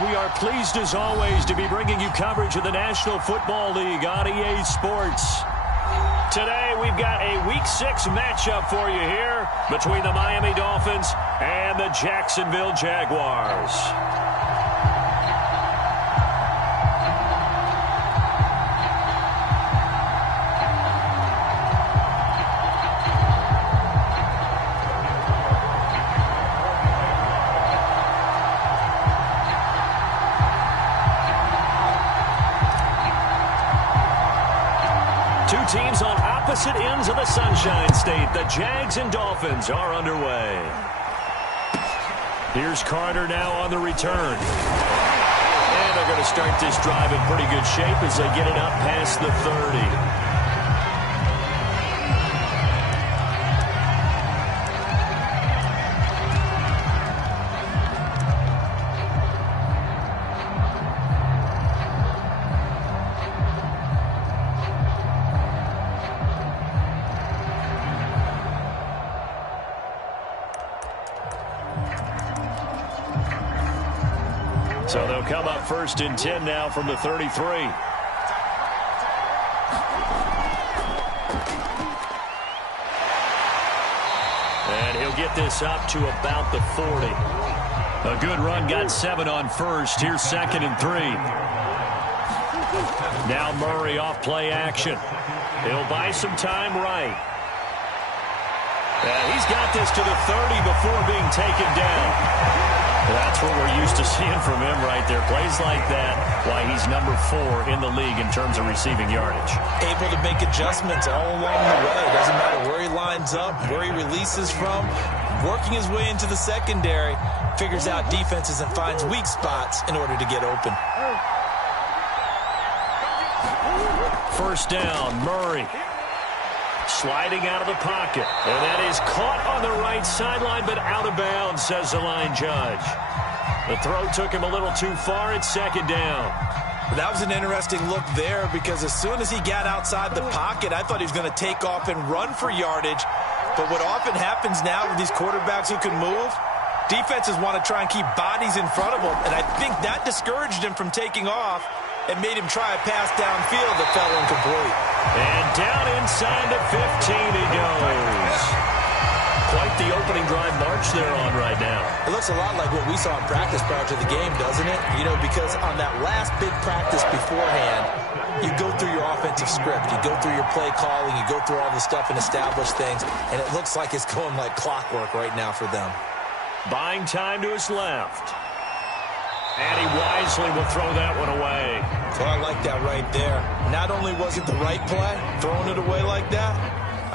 We are pleased as always to be bringing you coverage of the National Football League on EA Sports. Today we've got a Week 6 matchup for you here between the Miami Dolphins and the Jacksonville Jaguars. Two teams on opposite ends of the Sunshine State. The Jags and Dolphins are underway. Here's Carter now on the return. And they're going to start this drive in pretty good shape as they get it up past the 30. So they'll come up 1st and 10 now from the 33. And he'll get this up to about the 40. A good run, got 7 on first. Here's 2nd and 3. Now Murray off play action. He'll buy some time right. And he's got this to the 30 before being taken down. That's what we're used to seeing from him right there. Plays like that, why he's number 4 in the league in terms of receiving yardage. Able to make adjustments all along the way. Doesn't matter where he lines up, where he releases from. Working his way into the secondary, figures out defenses and finds weak spots in order to get open. 1st down, Murray. Sliding out of the pocket. And that is caught on the right sideline, but out of bounds, says the line judge. The throw took him a little too far. It's 2nd down. That was an interesting look there because as soon as he got outside the pocket, I thought he was going to take off and run for yardage. But what often happens now with these quarterbacks who can move, defenses want to try and keep bodies in front of them. And I think that discouraged him from taking off and made him try a pass downfield that fell incomplete. And down inside the 15 he goes. Quite the opening drive march they're on right now. It looks a lot like what we saw in practice prior to the game, doesn't it? You know, because on that last big practice beforehand, you go through your offensive script. You go through your play calling. You go through all the stuff and establish things. And it looks like it's going like clockwork right now for them. Buying time to his left. And he wisely will throw that one away. So I like that right there. Not only was it the right play, throwing it away like that,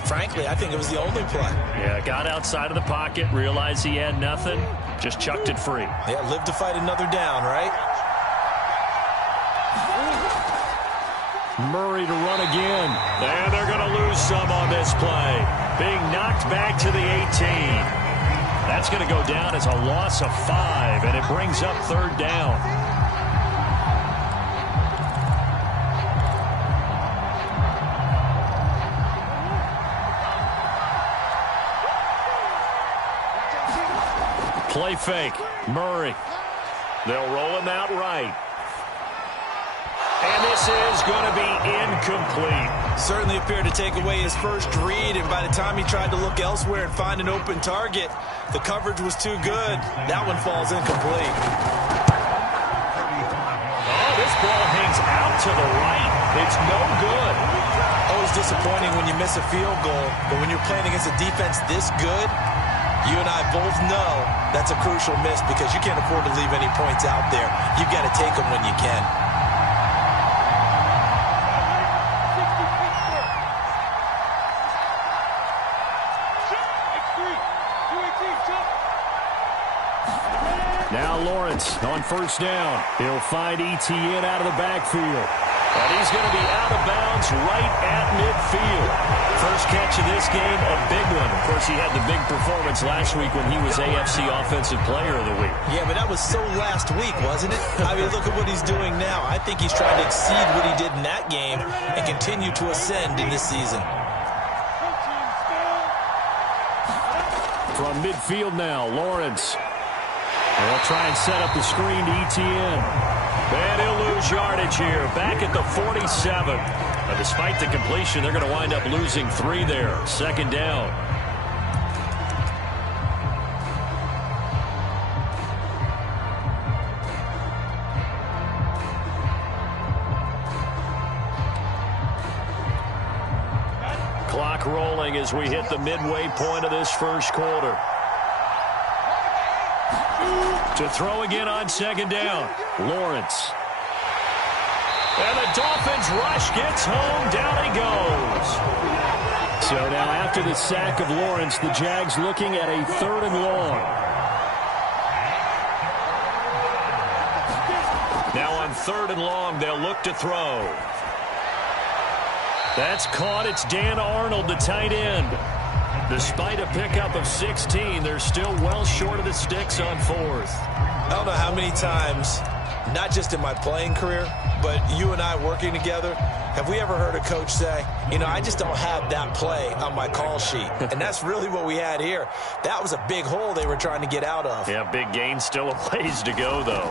frankly, I think it was the only play. Yeah, got outside of the pocket, realized he had nothing, just chucked it free. Yeah, live to fight another down, right? Murray to run again. And they're going to lose some on this play. Being knocked back to the 18. That's going to go down as a loss of 5, and it brings up 3rd down. Play fake. Murray. They'll roll him out right. And this is going to be incomplete. Certainly appeared to take away his first read, and by the time he tried to look elsewhere and find an open target, the coverage was too good. That one falls incomplete. Oh, this ball hangs out to the right. It's no good. Always disappointing when you miss a field goal, but when you're playing against a defense this good, you and I both know that's a crucial miss because you can't afford to leave any points out there. You've got to take them when you can. Now Lawrence on 1st down. He'll find Etienne out of the backfield. And he's going to be out of bounds right at midfield. First catch of this game, a big one. Of course, he had the big performance last week when he was AFC Offensive Player of the Week. Yeah, but that was so last week, wasn't it? I mean, look at what he's doing now. I think he's trying to exceed what he did in that game and continue to ascend in this season. From midfield now, Lawrence. They'll try and set up the screen to ETN. And he'll lose yardage here, back at the 47. But despite the completion, they're going to wind up losing 3 there. 2nd down. Clock rolling as we hit the midway point of this first quarter. To throw again on 2nd down. Lawrence. And the Dolphins rush gets home. Down he goes. So now after the sack of Lawrence, the Jags looking at a 3rd and long. Now on 3rd and long, they'll look to throw. That's caught. It's Dan Arnold, the tight end. Despite a pickup of 16, they're still well short of the sticks on 4th. I don't know how many times, not just in my playing career, but you and I working together, have we ever heard a coach say, you know, I just don't have that play on my call sheet. And that's really what we had here. That was a big hole they were trying to get out of. Yeah, big gain, still a ways to go, though.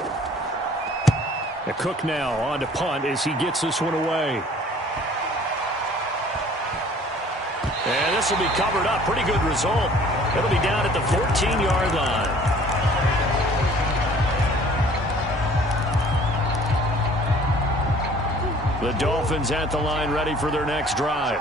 The Cook now on to punt as he gets this one away. And this will be covered up. Pretty good result. It'll be down at the 14-yard line. The Dolphins at the line ready for their next drive.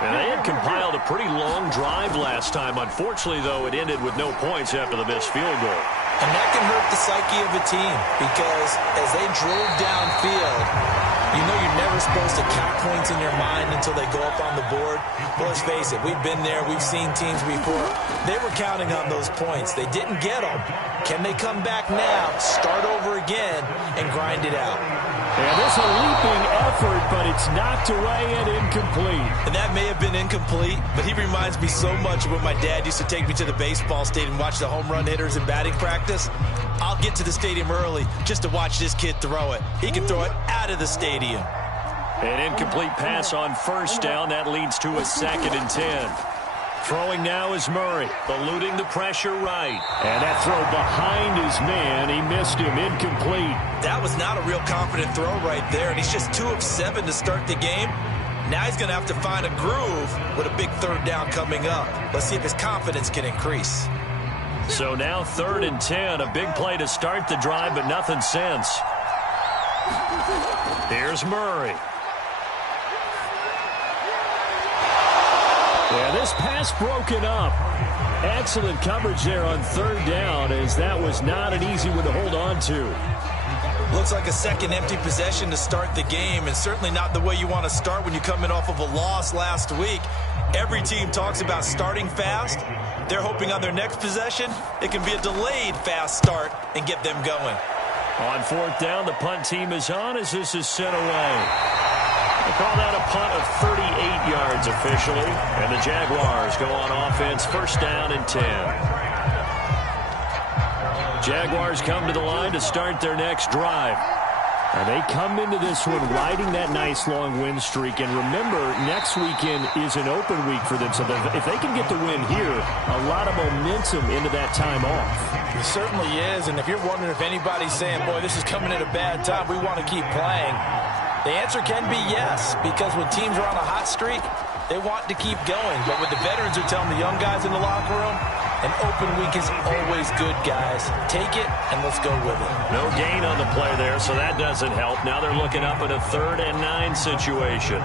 And they had compiled a pretty long drive last time. Unfortunately, though, it ended with no points after the missed field goal. And that can hurt the psyche of a team because as they drove downfield, you know you're never supposed to count points in your mind until they go up on the board. But let's face it, we've been there. We've seen teams before. They were counting on those points. They didn't get them. Can they come back now, start over again, and grind it out? Yeah, this is a leaping effort, but it's knocked away and incomplete. And that may have been incomplete, but he reminds me so much of when my dad used to take me to the baseball stadium and watch the home run hitters in batting practice. I'll get to the stadium early just to watch this kid throw it. He can throw it out of the stadium. An incomplete pass on 1st down. That leads to a 2nd and 10. Throwing now is Murray, eluding the pressure right. And that throw behind his man, he missed him, incomplete. That was not a real confident throw right there, and he's just 2 of 7 to start the game. Now he's going to have to find a groove with a big 3rd down coming up. Let's see if his confidence can increase. So now 3rd and 10, a big play to start the drive, but nothing since. Here's Murray. Yeah, this pass broken up. Excellent coverage there on 3rd down, as that was not an easy one to hold on to. Looks like a second empty possession to start the game, and certainly not the way you want to start when you come in off of a loss last week. Every team talks about starting fast. They're hoping on their next possession, it can be a delayed fast start and get them going. On 4th down, the punt team is on as this is sent away. They call that a punt of 38 yards officially. And the Jaguars go on offense, 1st down and 10. Jaguars come to the line to start their next drive. And they come into this one riding that nice long win streak. And remember, next weekend is an open week for them. So if they can get the win here, a lot of momentum into that time off. It certainly is. And if you're wondering if anybody's saying, boy, this is coming at a bad time, we want to keep playing, the answer can be yes. Because when teams are on a hot streak, they want to keep going. But what the veterans are telling the young guys in the locker room, an open week is always good, guys. Take it, and let's go with it. No gain on the play there, so that doesn't help. Now they're looking up at a 3rd and 9 situation.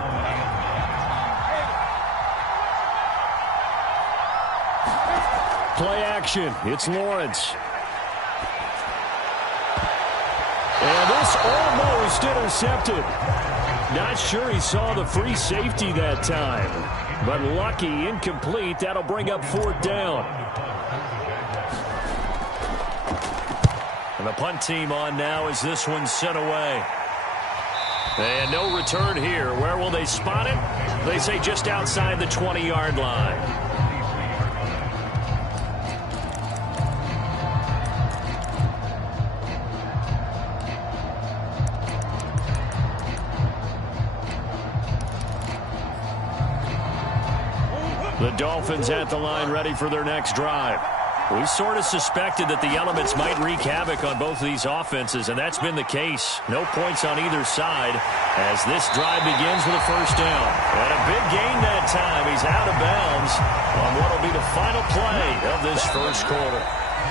Play action. It's Lawrence. And this almost intercepted. Not sure he saw the free safety that time. But lucky, incomplete. That'll bring up 4th down. And the punt team on now as this one's sent away. And no return here. Where will they spot it? They say just outside the 20-yard line. The Dolphins at the line ready for their next drive. We sort of suspected that the elements might wreak havoc on both of these offenses, and that's been the case. No points on either side as this drive begins with a first down. And a big gain that time. He's out of bounds on what will be the final play of this first quarter.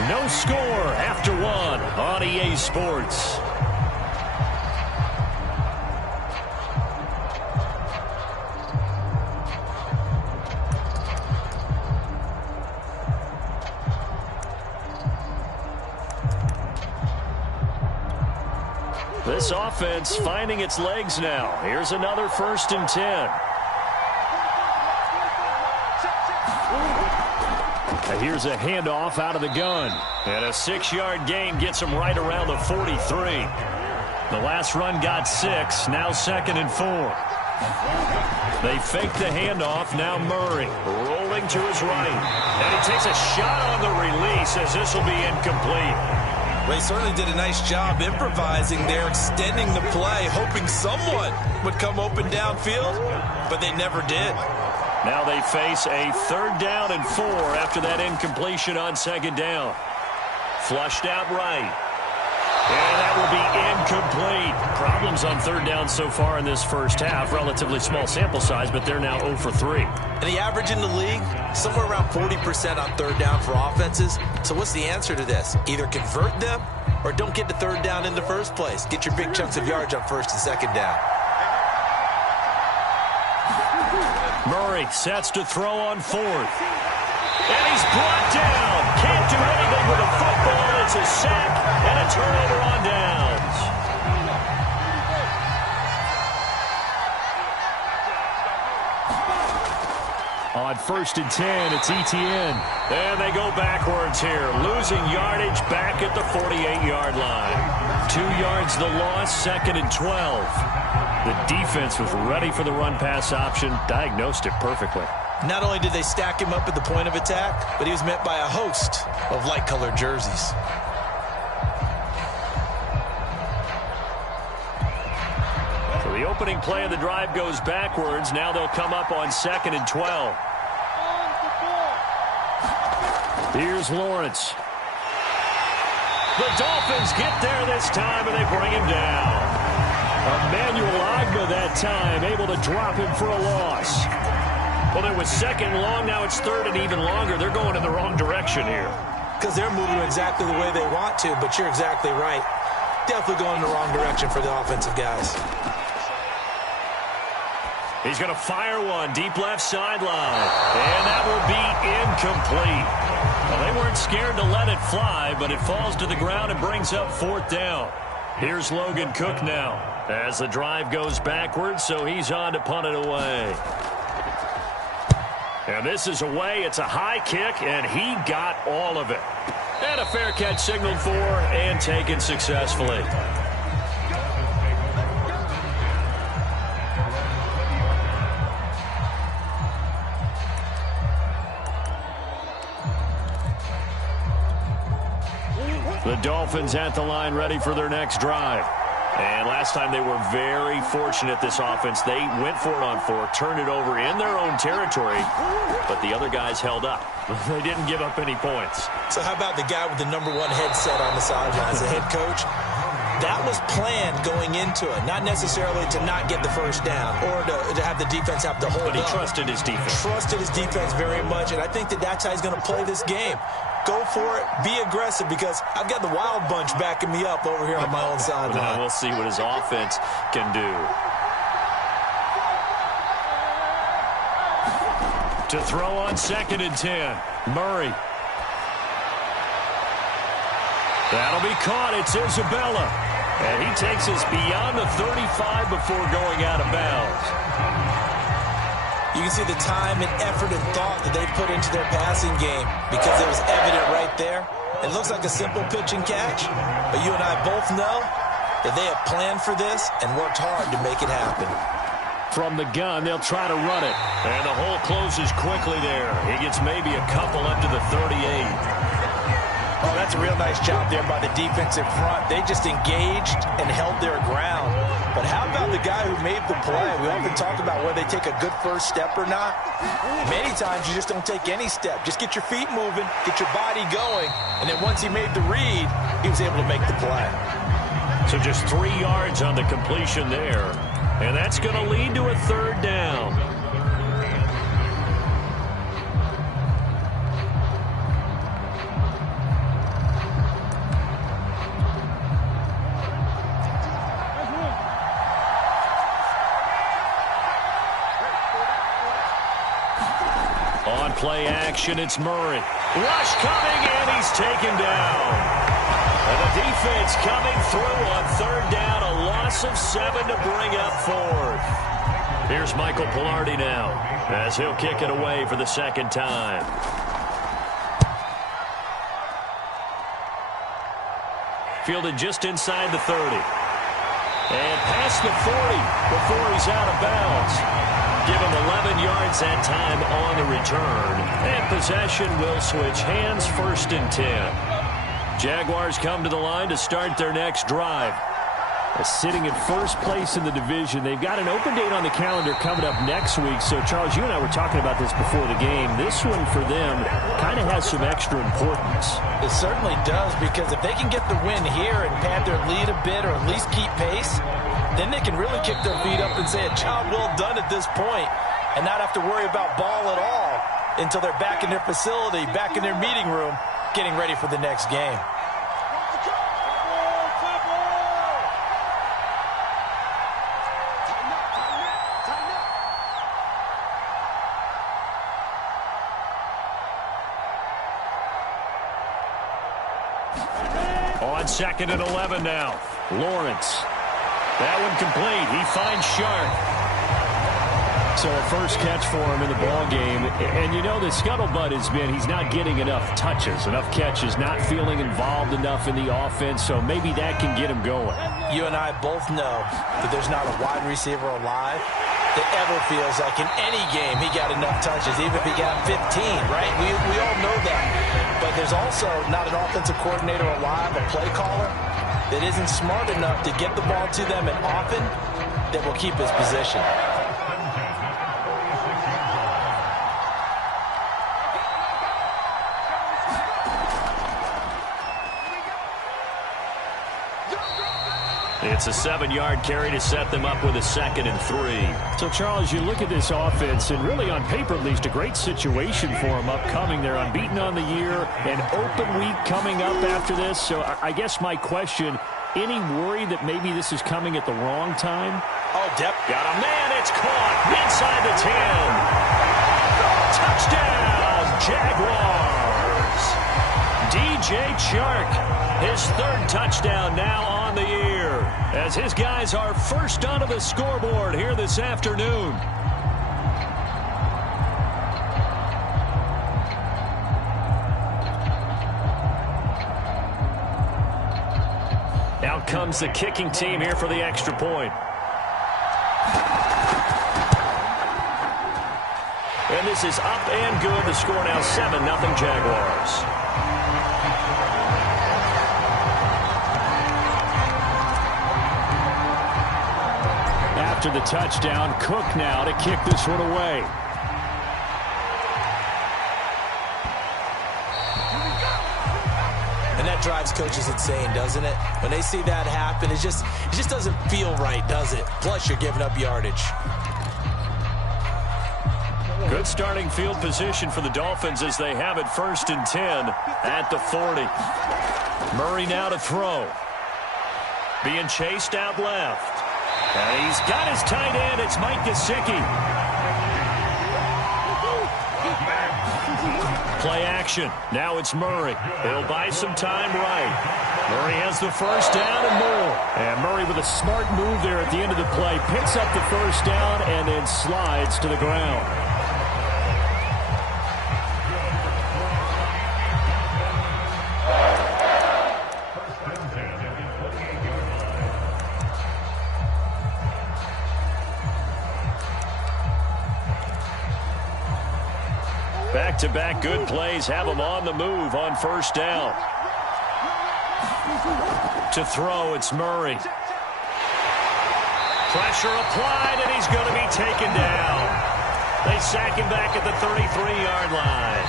No score after one on EA Sports. This offense finding its legs now. Here's another 1st and 10. And here's a handoff out of the gun. And a 6-yard gain gets him right around the 43. The last run got 6. Now 2nd and 4. They fake the handoff. Now Murray rolling to his right. And he takes a shot on the release as this will be incomplete. They certainly did a nice job improvising there, extending the play, hoping someone would come open downfield, but they never did. Now they face a 3rd down and 4 after that incompletion on 2nd down. Flushed out right. And that will be incomplete. Problems on 3rd down so far in this first half. Relatively small sample size, but they're now 0 for 3. And the average in the league, somewhere around 40% on 3rd down for offenses. So what's the answer to this? Either convert them or don't get to 3rd down in the first place. Get your big chunks of yards on 1st and 2nd down. Murray sets to throw on 4th. And he's brought down. Can't do anything with a football. It's a sack and a turnover on downs. On 1st and 10, it's Etienne. And they go backwards here, losing yardage back at the 48-yard line. 2 yards the loss, 2nd and 12. The defense was ready for the run-pass option, diagnosed it perfectly. Not only did they stack him up at the point of attack, but he was met by a host of light-colored jerseys. So the opening play of the drive goes backwards. Now they'll come up on 2nd and 12. Here's Lawrence. The Dolphins get there this time, and they bring him down. Emmanuel Agba that time, able to drop him for a loss. Well, it was 2nd long, now it's 3rd and even longer. They're going in the wrong direction here. Because they're moving exactly the way they want to, but you're exactly right. Definitely going in the wrong direction for the offensive guys. He's going to fire one deep left sideline. And that will be incomplete. Well, they weren't scared to let it fly, but it falls to the ground and brings up 4th down. Here's Logan Cook now as the drive goes backwards, so he's on to punt it away. And this is away. It's a high kick, and he got all of it. And a fair catch signaled for and taken successfully. The Dolphins at the line ready for their next drive. And last time they were very fortunate, this offense. They went for it on 4, turned it over in their own territory, but the other guys held up. They didn't give up any points. So how about the guy with the #1 headset on the sidelines, the head coach? That was planned going into it, not necessarily to not get the first down or to have the defense have to hold up. But he trusted his defense. Trusted his defense very much, and I think that that's how he's going to play this game. Go for it. Be aggressive because I've got the Wild Bunch backing me up over here on my own sideline. Now we'll see what his offense can do. To throw on 2nd and 10. Murray. That'll be caught. It's Isabella. And he takes us beyond the 35 before going out of bounds. You can see the time and effort and thought that they put into their passing game because it was evident right there. It looks like a simple pitch and catch, but you and I both know that they have planned for this and worked hard to make it happen. From the gun, they'll try to run it. And the hole closes quickly there. He gets maybe a couple up to the 38. Well, that's a real nice job there by the defensive front. They just engaged and held their ground. But how about the guy who made the play. We often talk about whether they take a good first step or not. Many times you just don't take any step. Just get your feet moving, get your body going, and then once he made the read, he was able to make the play. So just 3 yards on the completion there, and that's going to lead to a third down. On play action, it's Murray. Rush coming, and he's taken down. And the defense coming through on third down, a loss of 7 to bring up fourth. Here's Michael Pilardi now, as he'll kick it away for the second time. Fielded just inside the 30. And past the 40 before he's out of bounds. Give him 11 yards that time on the return. And possession will switch hands, 1st and 10. Jaguars come to the line to start their next drive. Sitting in first place in the division. They've got an open date on the calendar coming up next week. So, Charles, you and I were talking about this before the game. This one for them kind of has some extra importance. It certainly does, because if they can get the win here and pad their lead a bit or at least keep pace, then they can really kick their feet up and say a job well done at this point and not have to worry about ball at all until they're back in their facility, back in their meeting room, getting ready for the next game. On 2nd and 11 now. Lawrence. That one complete. He finds Sharp. So a first catch for him in the ball game. And you know the scuttlebutt has been he's not getting enough touches, enough catches, not feeling involved enough in the offense. So maybe that can get him going. You and I both know that there's not a wide receiver alive that ever feels like in any game he got enough touches, even if he got 15, right? We all know that. But there's also not an offensive coordinator alive, a play caller, that isn't smart enough to get the ball to them and often that will keep his position. It's a 7-yard carry to set them up with a 2nd and 3. So, Charles, you look at this offense, and really on paper at least, a great situation for them upcoming. They're unbeaten on the year, an open week coming up after this. So I guess my question, any worry that maybe this is coming at the wrong time? Oh, Depp. Got a man. It's caught inside the 10. Touchdown, Jaguars. DJ Chark, his 3rd touchdown now on the year, as his guys are first onto the scoreboard here this afternoon. Out comes the kicking team here for the extra point. And this is up and good. The score now 7-0 Jaguars. After the touchdown, Cook now to kick this one away. And that drives coaches insane, doesn't it? When they see that happen, it just doesn't feel right, does it? Plus, you're giving up yardage. Good starting field position for the Dolphins as they have it 1st and 10 at the 40. Murray now to throw. Being chased out left. And he's got his tight end. It's Mike Gesicki. Play action. Now it's Murray. He'll buy some time right. Murray has the first down and more. And Murray with a smart move there at the end of the play. Picks up the first down and then slides to the ground. Back-to-back good plays have him on the move on first down. To throw, it's Murray. Pressure applied, and he's going to be taken down. They sack him back at the 33-yard line.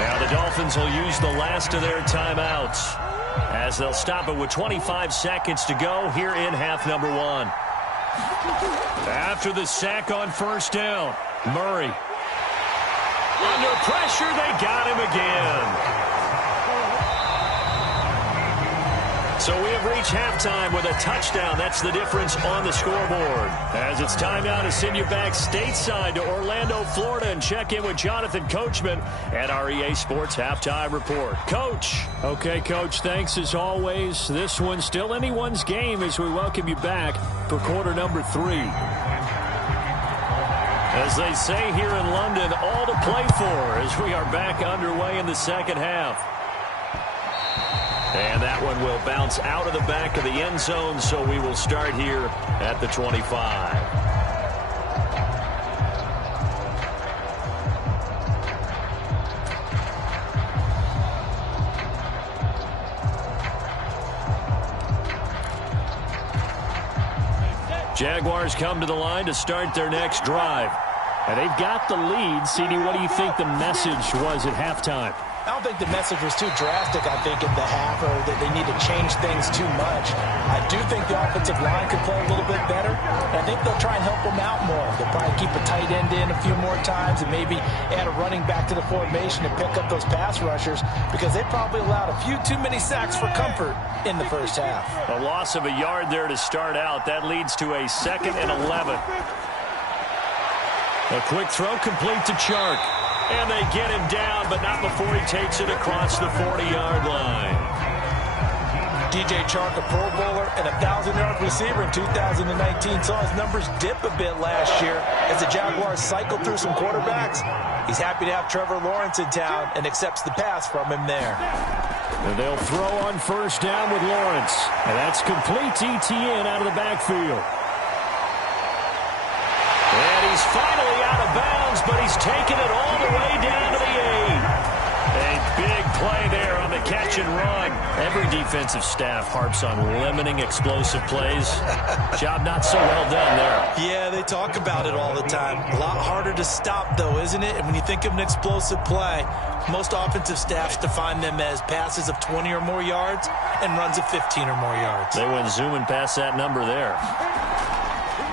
Now the Dolphins will use the last of their timeouts as they'll stop it with 25 seconds to go here in half number one. After the sack on first down, Murray. Under pressure, they got him again. So we have reached halftime with a touchdown. That's the difference on the scoreboard. As it's time now to send you back stateside to Orlando, Florida, and check in with Jonathan Coachman at our EA Sports Halftime Report. Coach. Okay, Coach, thanks as always. This one's still anyone's game as we welcome you back for quarter number 3. As they say here in London, all to play for as we are back underway in the second half. And that one will bounce out of the back of the end zone, so we will start here at the 25. Jaguars come to the line to start their next drive. And they've got the lead. CD, what do you think the message was at halftime? I don't think the message was too drastic, I think, at the half, or that they need to change things too much. I do think the offensive line could play a little bit better. I think they'll try and help them out more. They'll probably keep a tight end in a few more times and maybe add a running back to the formation to pick up those pass rushers because they probably allowed a few too many sacks for comfort in the first half. A loss of a yard there to start out. That leads to a 2nd and 11. A quick throw complete to Chark. And they get him down, but not before he takes it across the 40-yard line. DJ Chark, a Pro Bowler and a 1,000-yard receiver in 2019, saw his numbers dip a bit last year as the Jaguars cycled through some quarterbacks. He's happy to have Trevor Lawrence in town and accepts the pass from him there. And they'll throw on first down with Lawrence. And that's complete to ETN out of the backfield. And he's finally out of bounds, but he's taken it all the way down to the 8. A big play there on the catch and run. Every defensive staff harps on limiting explosive plays. Job not so well done there. Yeah, they talk about it all the time. A lot harder to stop, though, isn't it? And when you think of an explosive play, most offensive staffs define them as passes of 20 or more yards and runs of 15 or more yards. They went zooming past that number there.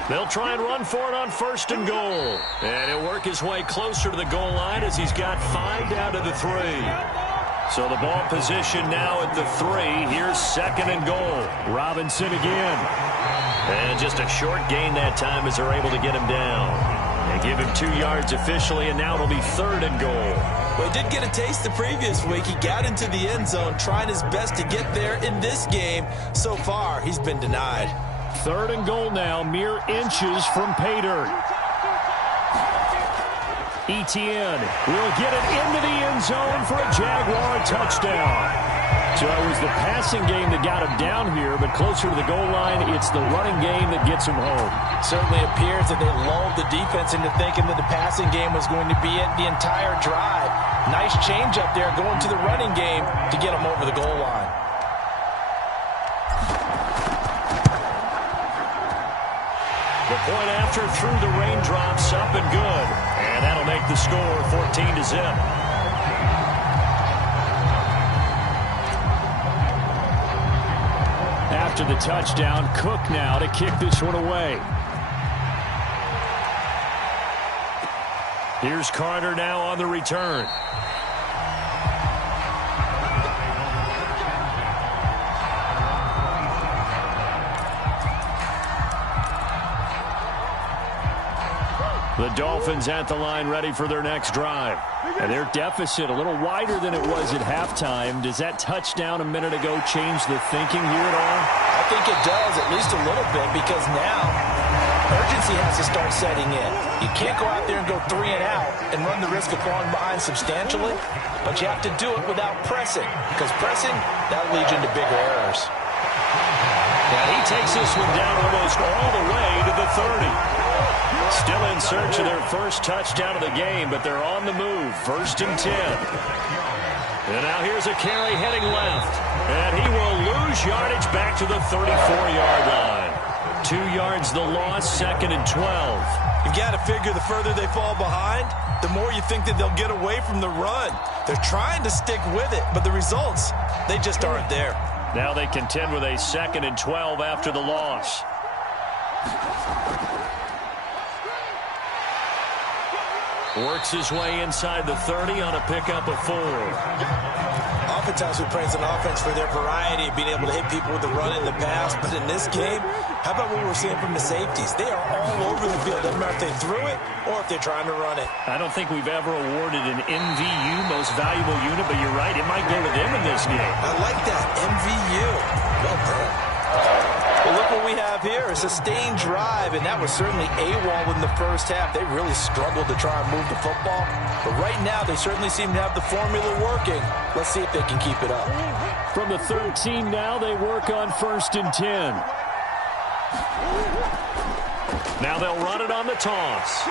They'll try and run for it on first and goal. And he'll work his way closer to the goal line as he's got 5 down to the 3. So the ball position now at the 3. Here's 2nd and goal. Robinson again. And just a short gain that time as they're able to get him down. They give him 2 yards officially, and now it'll be 3rd and goal. Well, he did get a taste the previous week. He got into the end zone, trying his best to get there in this game. So far, he's been denied. 3rd and goal now, mere inches from pay dirt. ETN will get it into the end zone for a Jaguar touchdown. So it was the passing game that got him down here, but closer to the goal line, it's the running game that gets him home. Certainly appears that they lulled the defense into thinking that the passing game was going to be it the entire drive. Nice change up there going to the running game to get him over the goal line. The point after through the raindrops, up and good. And that'll make the score 14-0. After the touchdown, Cook now to kick this one away. Here's Carter now on the return. The Dolphins at the line ready for their next drive. And their deficit a little wider than it was at halftime. Does that touchdown a minute ago change the thinking here at all? I think it does, at least a little bit, because now urgency has to start setting in. You can't go out there and go 3 and out and run the risk of falling behind substantially, but you have to do it without pressing, because pressing, that'll lead you into bigger errors. And he takes this one down almost all the way to the 30. Still in search of their first touchdown of the game, but they're on the move. 1st and 10. And now here's a carry heading left. And he will lose yardage back to the 34-yard line. 2 yards the loss, 2nd and 12. You got to figure the further they fall behind, the more you think that they'll get away from the run. They're trying to stick with it, but the results, they just aren't there. Now they contend with a 2nd and 12 after the loss. Works his way inside the 30 on a pickup of 4. Oftentimes we praise an offense for their variety of being able to hit people with the run in the pass, but in this game, how about what we're seeing from the safeties? They are all over the field. Doesn't matter if they threw it or if they're trying to run it. I don't think we've ever awarded an MVU, most valuable unit, but you're right, it might go to them in this game. I like that, MVU. Well done. Well, look what we have here, a sustained drive, and that was certainly AWOL in the first half. They really struggled to try and move the football, but right now they certainly seem to have the formula working. Let's see if they can keep it up. From the 13 now, they work on 1st and 10. Now they'll run it on the toss.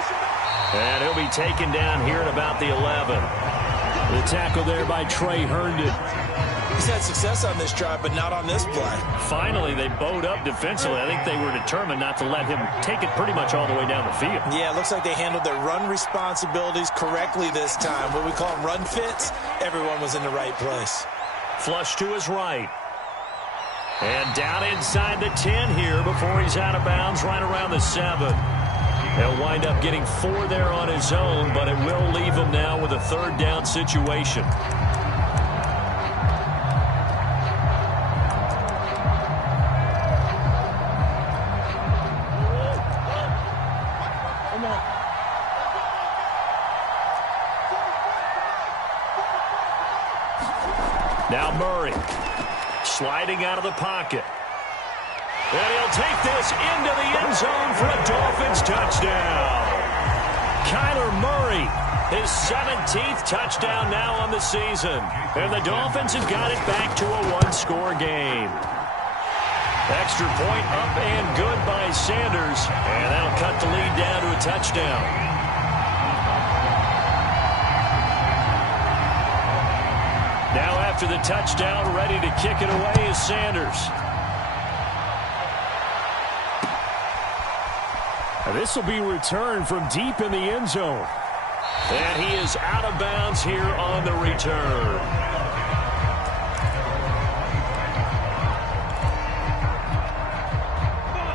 And he'll be taken down here at about the 11. The tackle there by Trey Herndon. He's had success on this drive, but not on this play. Finally, they bowed up defensively. I think they were determined not to let him take it pretty much all the way down the field. Yeah, it looks like they handled their run responsibilities correctly this time. What we call them run fits, everyone was in the right place. Flush to his right. And down inside the 10 here before he's out of bounds right around the 7. He'll wind up getting 4 there on his own, but it will leave him now with a 3rd down situation. Now Murray sliding out of the pocket. And he'll take this into the end zone for a Dolphins touchdown. Kyler Murray, his 17th touchdown now on the season. And the Dolphins have got it back to a 1-score game. Extra point up and good by Sanders. And that'll cut the lead down to a touchdown. Now after the touchdown, ready to kick it away is Sanders. This will be returned from deep in the end zone. And he is out of bounds here on the return.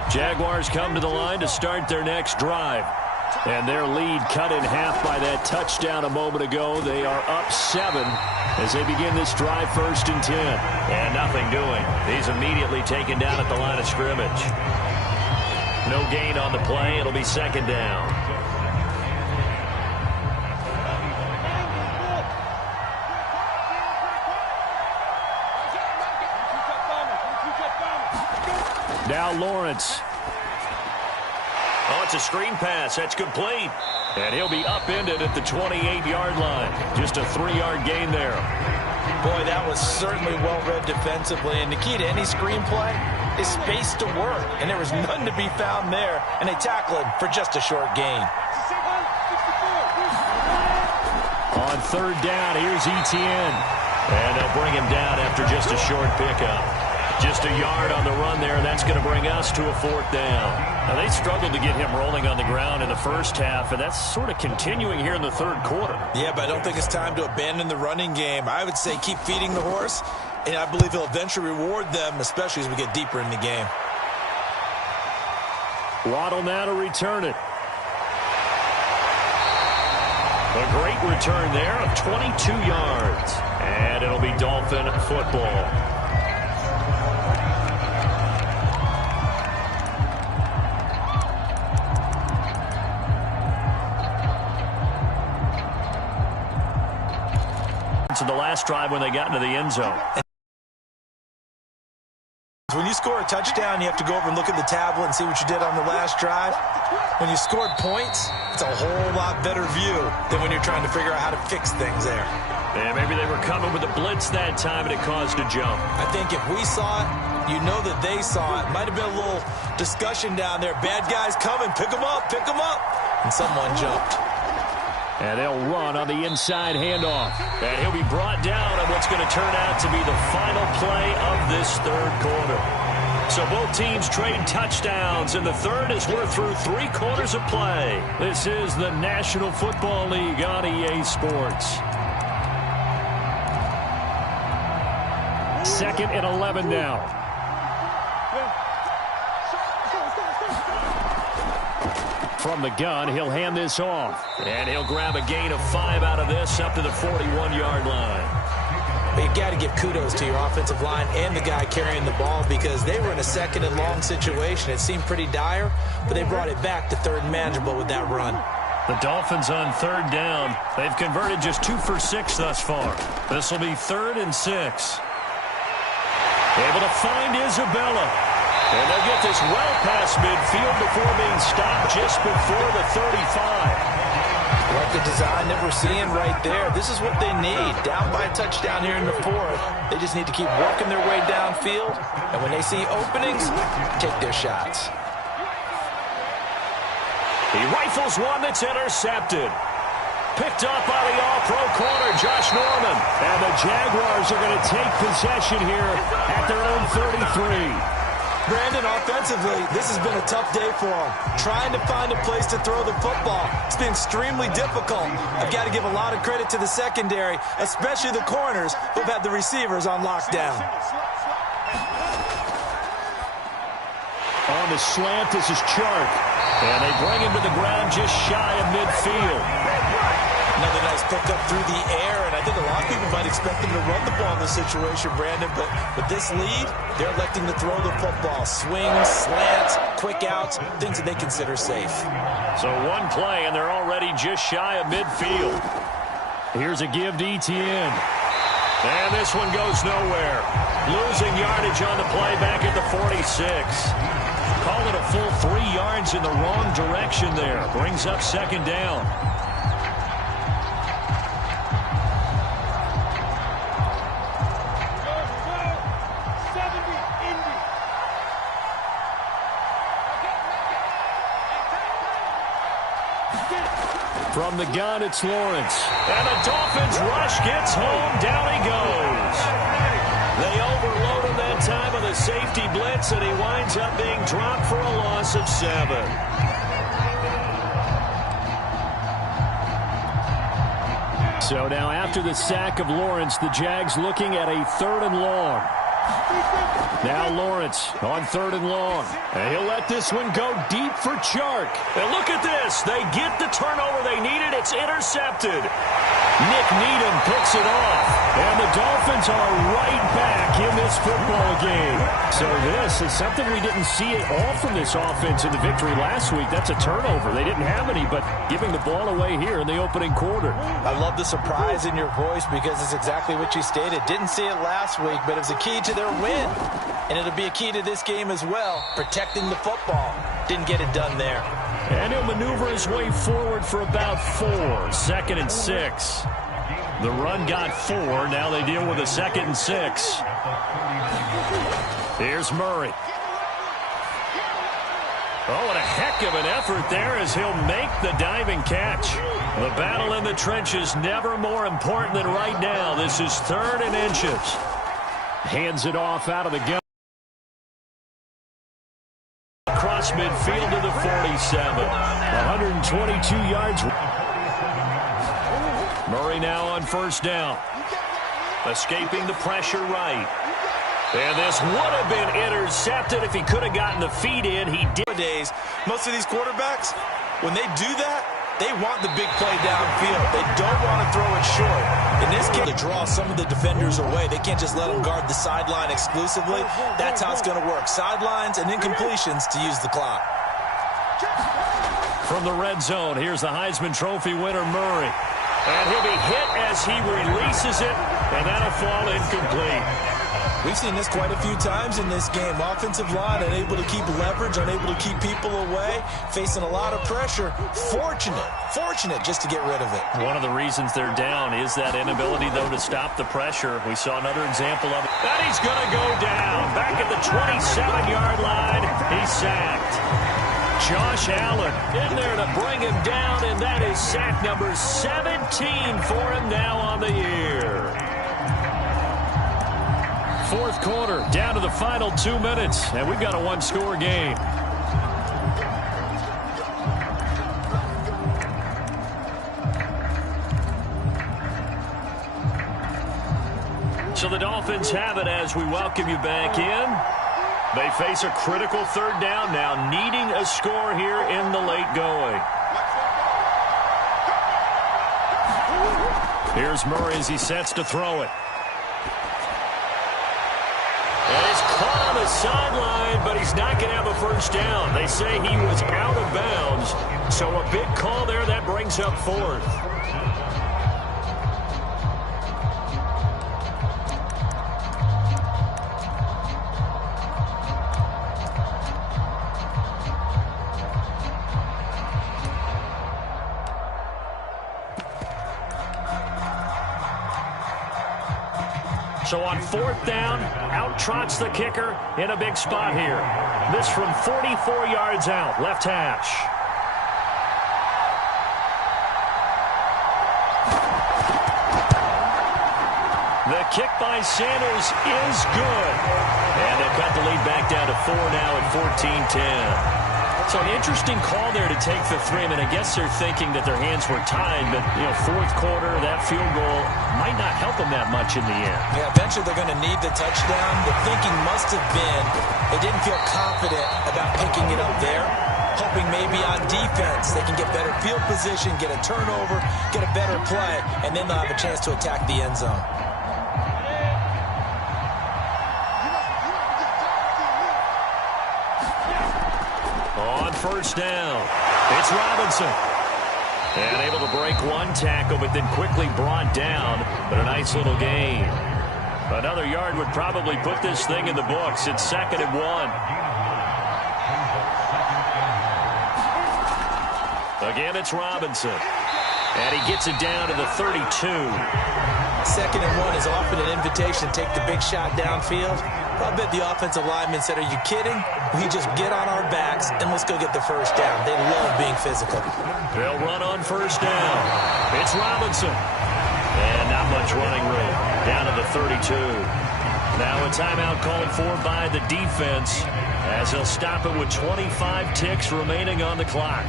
Jaguars come to the line to start their next drive. And their lead cut in half by that touchdown a moment ago. They are up 7 as they begin this drive 1st and 10. And nothing doing. He's immediately taken down at the line of scrimmage. No gain on the play. It'll be 2nd down. Now Lawrence. Oh, it's a screen pass. That's complete. And he'll be upended at the 28-yard line. Just a 3-yard gain there. Boy, that was certainly well-read defensively. And the key to any screen play is space to work. And there was none to be found there. And they tackle him for just a short gain. On 3rd down, here's Etienne. And they'll bring him down after just a short pickup. Just a yard on the run there, and that's going to bring us to a 4th down. Now, they struggled to get him rolling on the ground in the first half, and that's sort of continuing here in the 3rd quarter. Yeah, but I don't think it's time to abandon the running game. I would say keep feeding the horse, and I believe he'll eventually reward them, especially as we get deeper in the game. Waddle now to return it. A great return there of 22 yards, and it'll be Dolphin football. To the last drive when they got into the end zone. When you score a touchdown, you have to go over and look at the tablet and see what you did on the last drive. When you scored points, it's a whole lot better view than when you're trying to figure out how to fix things there. And maybe they were coming with a blitz that time and it caused a jump. I think if we saw it, you know that they saw it. Might have been a little discussion down there. Bad guys coming, pick them up, pick them up. And someone jumped. And they'll run on the inside handoff. And he'll be brought down on what's going to turn out to be the final play of this 3rd quarter. So both teams trade touchdowns, and the third as we're through 3 quarters of play. This is the National Football League on EA Sports. 2nd and 11 now. From the gun, he'll hand this off. And he'll grab a gain of 5 out of this up to the 41-yard line. You got to give kudos to your offensive line and the guy carrying the ball because they were in a 2nd and long situation. It seemed pretty dire, but they brought it back to 3rd and manageable with that run. The Dolphins on 3rd down. They've converted just 2 for 6 thus far. This will be 3rd and 6. Able to find Isabella. And they'll get this well past midfield before being stopped just before the 35. Like the design that we're seeing right there. This is what they need. Down by a touchdown here in the 4th. They just need to keep working their way downfield. And when they see openings, take their shots. He rifles one that's intercepted. Picked up by the all-pro corner, Josh Norman. And the Jaguars are going to take possession here at their own 33. Brandon, offensively, this has been a tough day for him. Trying to find a place to throw the football. It's been extremely difficult. I've got to give a lot of credit to the secondary, especially the corners who've had the receivers on lockdown. On the slant, this is Chark. And they bring him to the ground just shy of midfield. Another nice pickup through the air, and I think a lot of people might expect them to run the ball in this situation, Brandon, but with this lead, they're electing to throw the football. Swings, slants, quick outs, things that they consider safe. So one play, and they're already just shy of midfield. Here's a give to Etienne. And this one goes nowhere. Losing yardage on the play back at the 46. Call it a full 3 yards in the wrong direction there. Brings up 2nd down. From the gun, it's Lawrence. And the Dolphins rush gets home. Down he goes. They overload him that time on the safety blitz, and he winds up being dropped for a loss of 7. So now after the sack of Lawrence, the Jags looking at a 3rd and long. Now Lawrence on 3rd and long. And he'll let this one go deep for Chark. And look at this. They get the turnover they needed. It's intercepted. Nick Needham picks it off. And the Dolphins are right back in this football game. So this is something we didn't see at all from this offense in the victory last week. That's a turnover. They didn't have any, but giving the ball away here in the opening quarter. I love the surprise in your voice because it's exactly what you stated. Didn't see it last week, but it was a key to their win. And it'll be a key to this game as well, protecting the football. Didn't get it done there. And he'll maneuver his way forward for about 4. 2nd and 6. The run got 4. Now they deal with a 2nd and 6. Here's Murray. Oh, what a heck of an effort there as he'll make the diving catch. The battle in the trenches never more important than right now. This is 3rd and inches. Hands it off out of the gun. Across midfield to the 47. 122 yards. Murray now on 1st down. Escaping the pressure right. And this would have been intercepted if he could have gotten the feet in. He did. Most of these quarterbacks, when they do that, they want the big play downfield. They don't want to throw it short. In this case, to draw some of the defenders away. They can't just let them guard the sideline exclusively. That's how it's going to work. Sidelines and incompletions to use the clock. From the red zone, here's the Heisman Trophy winner, Murray. And he'll be hit as he releases it, and that'll fall incomplete. We've seen this quite a few times in this game. Offensive line unable to keep leverage, unable to keep people away, facing a lot of pressure. Fortunate just to get rid of it. One of the reasons they're down is that inability, though, to stop the pressure. We saw another example of it. And he's going to go down. Back at the 27-yard line, he's sacked. Josh Allen in there to bring him down, and that is sack number 17 for him now on the year. fourth quarter, down to the final 2 minutes, and we've got a one-score game. So the Dolphins have it as we welcome you back in. They face a critical third down now, needing a score here in the late going. Here's Murray as he sets to throw it. And it's caught on the sideline, but he's not going to have a first down. They say he was out of bounds, so a big call there that brings up fourth. So on fourth down, out trots the kicker in a big spot here. This from 44 yards out, left hash. The kick by Sanders is good. And they cut the lead back down to 4 now at 14-10. So an interesting call there to take the three. I mean, I guess they're thinking that their hands were tied, but, fourth quarter, that field goal might not help them that much in the end. Yeah, eventually they're going to need the touchdown. The thinking must have been they didn't feel confident about picking it up there, hoping maybe on defense they can get better field position, get a turnover, get a better play, and then they'll have a chance to attack the end zone. On first down, it's Robinson. And able to break one tackle, but then quickly brought down. But a nice little gain. Another yard would probably put this thing in the books. It's 2nd and 1. Again, it's Robinson. And he gets it down to the 32. 2nd and 1 is often an invitation to take the big shot downfield. I bet the offensive lineman said, "Are you kidding? We just get on our backs and let's go get the first down." They love being physical. They'll run on first down. It's Robinson. And not much running room. Down to the 32. Now a timeout called for by the defense as they'll stop it with 25 ticks remaining on the clock.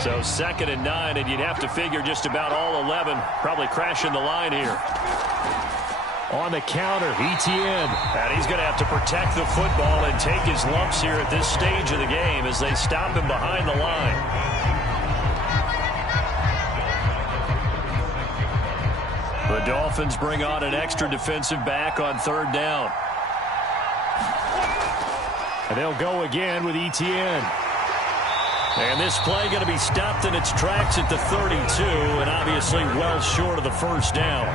So 2nd and 9, and you'd have to figure just about all 11 probably crashing the line here. On the counter, Etienne. And he's going to have to protect the football and take his lumps here at this stage of the game as they stop him behind the line. The Dolphins bring on an extra defensive back on third down. And they'll go again with Etienne. And this play going to be stopped in its tracks at the 32, and obviously well short of the first down.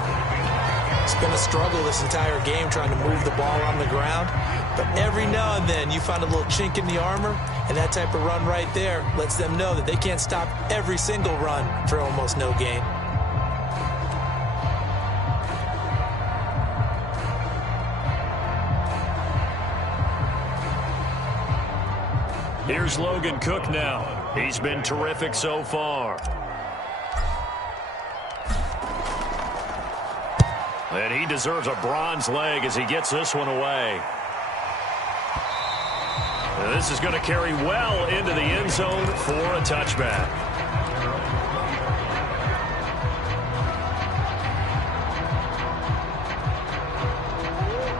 It's been a struggle this entire game trying to move the ball on the ground. But every now and then you find a little chink in the armor, and that type of run right there lets them know that they can't stop every single run for almost no gain. Here's Logan Cook now. He's been terrific so far. And he deserves a bronze leg as he gets this one away. And this is going to carry well into the end zone for a touchback.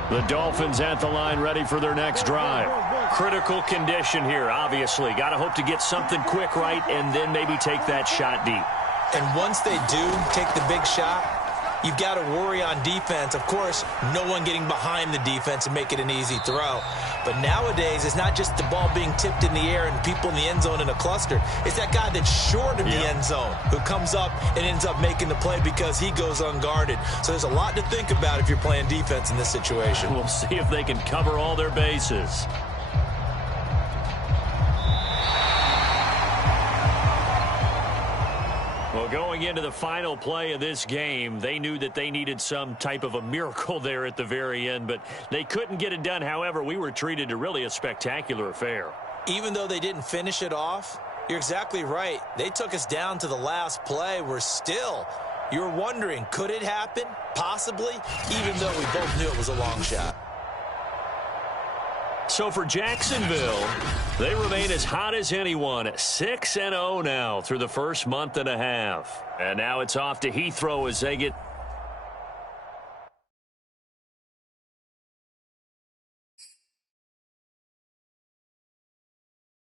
The Dolphins at the line ready for their next drive. Critical condition here, obviously. Got to hope to get something quick right and then maybe take that shot deep. And once they do take the big shot, you've got to worry on defense. Of course, no one getting behind the defense and make it an easy throw. But nowadays, it's not just the ball being tipped in the air and people in the end zone in a cluster. It's that guy that's short of the end zone who comes up and ends up making the play because he goes unguarded. So there's a lot to think about if you're playing defense in this situation. We'll see if they can cover all their bases. Well, going into the final play of this game, they knew that they needed some type of a miracle there at the very end, but they couldn't get it done. However, we were treated to really a spectacular affair. Even though they didn't finish it off, You're exactly right. They took us down to the last play. You're wondering, could it happen? Possibly, even though we both knew it was a long shot. So for Jacksonville, they remain as hot as anyone, 6-0 now through the first month and a half. And now it's off to Heathrow as they get